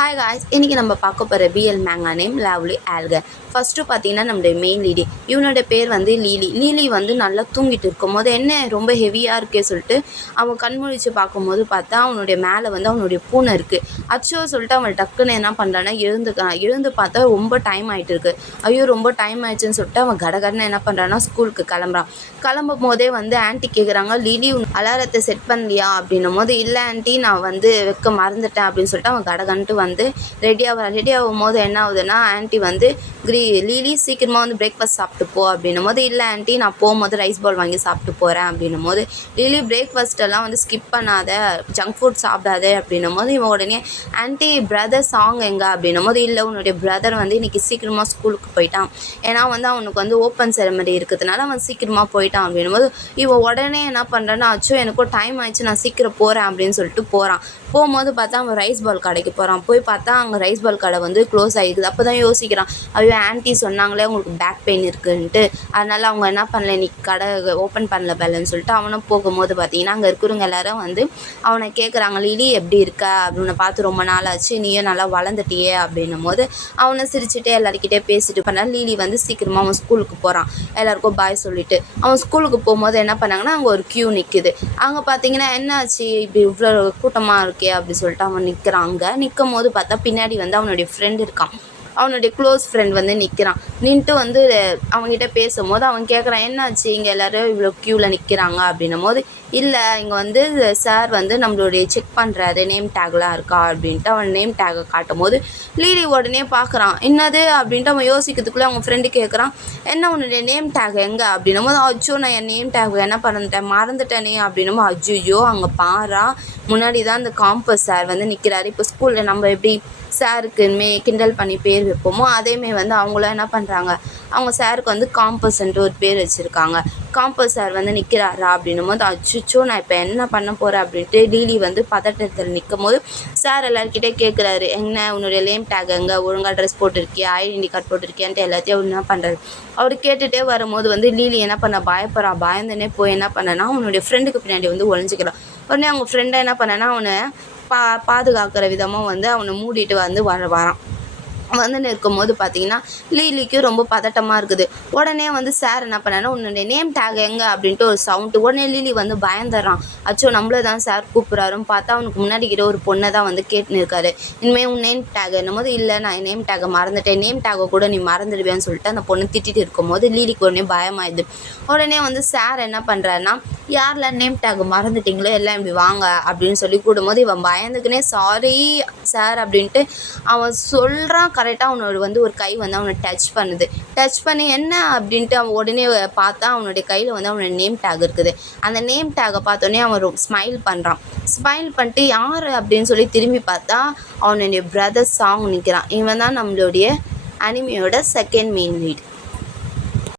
Hi guys, இன்றைக்கி நம்ம பார்க்க போகிற பிஎல் மேங்கா நேம் லவ்லி ஆல்கர். ஃபஸ்ட்டு பார்த்தீங்கன்னா நம்மளுடைய மெயின் லீடி, இவனோட பேர் வந்து லீலி வந்து நல்லா தூங்கிட்டு இருக்கும் போது என்ன ரொம்ப ஹெவியாக இருக்கே சொல்லிட்டு அவன் கண்முழிச்சு பார்க்கும்போது பார்த்தா அவனுடைய மேலே வந்து அவனுடைய பூனை இருக்குது. அச்சோ சொல்லிட்டு அவன் டக்குன்னு என்ன பண்ணுறான்னா எழுந்து பார்த்தா ரொம்ப டைம் ஆகிட்டு இருக்கு. ஐயோ ரொம்ப டைம் ஆயிடுச்சுன்னு சொல்லிட்டு அவன் கடகடன்னு என்ன பண்ணுறான்னா ஸ்கூலுக்கு கிளம்பும் போதே வந்து ஆன்ட்டி கேட்குறாங்க, லீலி அலாரத்தை செட் பண்ணலையா அப்படின்னும் போது, இல்லை ஆன்ட்டி நான் வந்து வைக்க மறந்துட்டேன் அப்படின்னு சொல்லிட்டு அவன் கடகன்ட்டு வந்து ரெடி ஆகும் போது என்ன ஆகுதுன்னா, ஆன்ட்டி வந்து லீலி சீக்கிரமாக வந்து பிரேக்ஃபாஸ்ட் சாப்பிட்டு போ அப்படின்னும் போது, இல்லை ஆன்ட்டி நான் போகும்போது ரைஸ் பால் வாங்கி சாப்பிட்டு போகிறேன் அப்படின்னும் போது, லீலி பிரேக்ஃபாஸ்ட்டெல்லாம் வந்து ஸ்கிப் பண்ணாத, ஜங்க் ஃபுட் சாப்பிடாத அப்படின்னும் போது, இவன் உடனே ஆன்ட்டி பிரதர் சாங் எங்கே அப்படின்னும் போது, இல்லை உன்னுடைய பிரதர் வந்து இன்றைக்கி சீக்கிரமாக ஸ்கூலுக்கு போயிட்டான், ஏன்னா வந்து அவனுக்கு வந்து ஓப்பன் செரமனி இருக்கிறதுனால அவன் சீக்கிரமாக போயிட்டான் அப்படின்னும் போது, இவன் உடனே என்ன பண்ணுறான்னா, அச்சோ எனக்கும் டைம் ஆயிடுச்சு நான் சீக்கிரம் போகிறேன் அப்படின்னு சொல்லிட்டு போகும்போது பார்த்தா அவன் ரைஸ் பால் கடைக்கு போகிறான். போய் பார்த்தா அங்கே ரைஸ் பால் கடை வந்து க்ளோஸ் ஆகிடுது. அப்போ தான் யோசிக்கிறான், ஐயோ ஆன்ட்டி சொன்னாங்களே உங்களுக்கு பேக் பெயின் இருக்குன்ட்டு, அதனால் அவங்க என்ன பண்ணல இன்னைக்கு கடை ஓப்பன் பண்ணல பேலன்னு சொல்லிட்டு அவனும் போகும்போது பார்த்தீங்கன்னா அங்கே இருக்கிறவங்க எல்லாரும் வந்து அவனை கேட்குறாங்க, லீலி எப்படி இருக்க அப்படின்னு பார்த்து ரொம்ப நாள் ஆச்சு, நீயும் நல்லா வளர்ந்துட்டியே அப்படின்னும் போது அவனை சிரிச்சுட்டே எல்லாருக்கிட்டே பேசிட்டு பண்ணால் லீலி வந்து சீக்கிரமாக அவன் ஸ்கூலுக்கு போகிறான். எல்லாருக்கும் பாய் சொல்லிவிட்டு அவன் ஸ்கூலுக்கு போகும்போது என்ன பண்ணாங்கன்னா அங்கே ஒரு க்யூ நிற்குது. அங்கே பார்த்தீங்கன்னா என்னாச்சு இப்படி இவ்வளோ கூட்டமாக இருக்கே அப்படி சொல்லிட்டு அவன் நிற்கும் போது பார்த்தா பின்னாடி வந்து அவனுடைய ஃப்ரெண்ட் இருக்கான். அவனுடைய க்ளோஸ் ஃப்ரெண்ட் வந்து நின்றுட்டு வந்து அவங்ககிட்ட பேசும்போது அவன் கேட்குறான், என்னாச்சு இங்கே எல்லோரும் இவ்வளோ க்யூவில் நிற்கிறாங்க அப்படின்னும் போது, இல்லை இங்கே வந்து சார் வந்து நம்மளுடைய செக் பண்ணுறாரு நேம் டேக்லாம் இருக்கா அப்படின்ட்டு அவன் நேம் டேக்கை காட்டும் போது லீலி உடனே பார்க்குறான். என்னது அப்படின்ட்டு அவன் யோசிக்கிறதுக்குள்ளே அவங்க ஃப்ரெண்டு கேட்குறான், என்ன உன்னுடைய நேம் டேக் எங்கே அப்படின்னும் போது, அச்சோ நான் என் நேம் டேக் என்ன மறந்துட்டேனே அப்படின்னும் போது, அஜ்ஜோ அங்கே பாரா முன்னாடி தான் அந்த காம்பஸ் சார் வந்து நிற்கிறாரு. இப்போ ஸ்கூலில் நம்ம எப்படி சாருக்கு கிண்டல் பண்ணி பேர் வைப்போமோ அதேமாரி வந்து அவங்களும் என்ன பண்ணுறாங்க, அவங்க சாருக்கு வந்து காம்பஸ்ன்ட்டு ஒரு பேர் வச்சுருக்காங்க. காம்பஸ் சார் வந்து நிற்கிறாரா அப்படின்னும் போது, அச்சுச்சோ நான் இப்போ என்ன பண்ண போகிறேன் அப்படின்ட்டு லீலி வந்து பதட்டத்தில் நிற்கும் போது சார் எல்லாருக்கிட்டே கேட்குறாரு, என்ன உன்னுடைய நேம் டேக் எங்கே, ஒழுங்காக ட்ரெஸ் போட்டிருக்கியா, ஐடென்டி கார்டு போட்டிருக்கியான்ட்டு எல்லாத்தையும் அவர் என்ன பண்ணுறாரு. அவர் கேட்டுகிட்டே வரும்போது வந்து லீலி என்ன பண்ண பயந்துனே போய் என்ன பண்ணனா அவனுடைய ஃப்ரெண்டுக்கு பின்னாடி வந்து ஒழிஞ்சிக்கிறான். உடனே அவங்க ஃப்ரெண்டை என்ன பண்ணனா அவனை பாதுகாக்கிற விதமாக வந்து அவனை மூடிட்டு வந்து வரான். வந்துன்னு இருக்கும்போது பார்த்தீங்கன்னா லீலிக்கு ரொம்ப பதட்டமாக இருக்குது. உடனே வந்து சார் என்ன பண்ணான்னா, உன்னுடைய நேம் டேக் எங்கே அப்படின்ட்டு ஒரு சவுண்டு. உடனே லீலி வந்து பயந்துடுறான். அச்சோ நம்மள தான் சார் கூப்பிட்றாருன்னு பார்த்தா அவனுக்கு முன்னாடி ஒரு பொண்ணை தான் வந்து கேட்டுன்னு இருக்காரு. இனிமேல் உன் நேம் டேக் என்னும்போது, இல்லை நான் என் நேம் டேக்கை மறந்துட்டேன், நேம் டேக்கை கூட நீ மறந்துடுவேன்னு சொல்லிட்டு அந்த பொண்ணு திட்டிகிட்டு இருக்கும்போது லீலிக்கு உடனே பயமாயிடுது. உடனே வந்து சார் என்ன பண்ணுறாருன்னா, யாரில் நேம் டேக் மறந்துட்டிங்களோ எல்லாம் இப்படி வாங்க அப்படின்னு சொல்லி கூடும்போது இவன் பயந்துக்குனே சாரி சார் அப்படின்ட்டு அவன் சொல்கிறான். கரெக்டாக அவனோட வந்து ஒரு கை வந்து அவனை டச் பண்ணி என்ன அப்படின்ட்டு அவன் உடனே பார்த்தா அவனுடைய கையில் வந்து அவனோட நேம் டேக் இருக்குது. அந்த நேம் டேக்கை பார்த்தோன்னே அவன் ஸ்மைல் பண்ணிட்டு யார் அப்படின்னு சொல்லி திரும்பி பார்த்தா அவனுடைய பிரதர் சாங் நிற்கிறான். இவன் தான் நம்மளுடைய அனிமியோட செகண்ட் மெயின் லீட்.